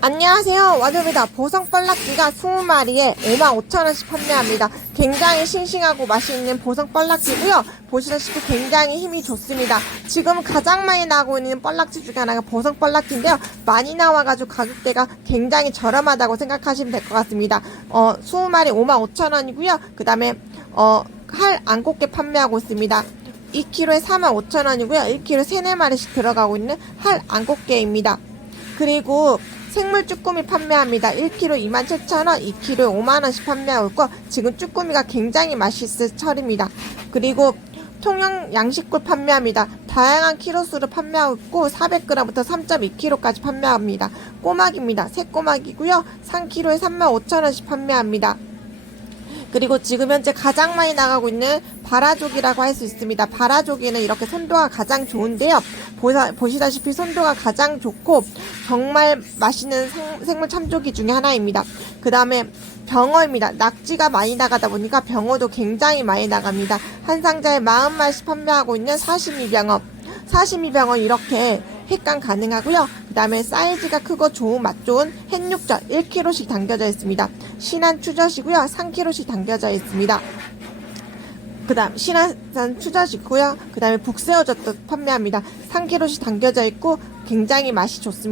안녕하세요. 와드입니다. 보성 뻘락기가 20마리에 55,000원씩 판매합니다. 굉장히 싱싱하고 맛있는 보성 뻘락기고요. 보시다시피 굉장히 힘이 좋습니다. 지금 가장 많이 나오고 있는 뻘락지 중에 하나가 보성 뻘락기인데요. 많이 나와가지고 가격대가 굉장히 저렴하다고 생각하시면 될 것 같습니다. 어, 20마리 55,000원이고요. 그 다음에 어, 할 안꽃게 판매하고 있습니다. 2kg에 45,000원이고요. 1kg 3, 4마리씩 들어가고 있는 할 안꽃게입니다. 그리고 생물 쭈꾸미 판매합니다. 1kg 27,000원, 2kg 5만원씩 판매하고 있고, 지금 쭈꾸미가 굉장히 맛있을 철입니다. 그리고 통영 양식굴 판매합니다. 다양한 키로수를 판매하고 있고, 400g부터 3.2kg까지 판매합니다. 꼬막입니다. 새꼬막이고요. 3kg에 35,000원씩 판매합니다. 그리고 지금 현재 가장 많이 나가고 있는 바라족이라고 할 수 있습니다. 바라족이는 이렇게 손도가 가장 좋은데요. 보사, 보시다시피 손도가 가장 좋고 정말 맛있는 생, 생물 참조기 중에 하나입니다. 그 다음에 병어입니다. 낙지가 많이 나가다 보니까 병어도 굉장히 많이 나갑니다. 한 상자에 40마리씩 판매하고 있는 42병어. 42병어 이렇게 획간 가능하고요. 그 다음에 사이즈가 크고 좋은 맛 좋은 햇육젓 1kg씩 담겨져 있습니다. 신한 추젓이고요. 3kg씩 담겨져 있습니다. 그 다음 신한산 추젓이고요. 그 다음에 북새우젓도 판매합니다. 3kg씩 담겨져 있고 굉장히 맛이 좋습니다.